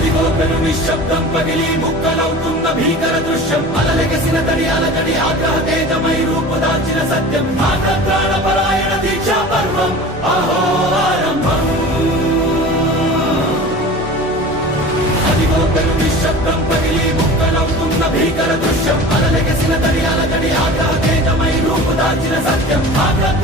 అదిగో పెను నిశ్శబ్దం పగిలి ముక్కలవుతున్న భీకర దృశ్యం అలలెగసిన తడి అలజడి ఆగ్రహ తేజమై రూపుదాల్చిన సత్యం ఆగ్రహ పరాయణ దీక్షా పర్వం అహో ఆరంభం అదిగో పెను నిశ్శబ్దం పగిలి ముక్కలవుతున్న భీకర దృశ్యం అలలెగసిన తడి అలజడి ఆగ్రహ తేజమై రూపుదాల్చిన సత్యం ఆగ్రహ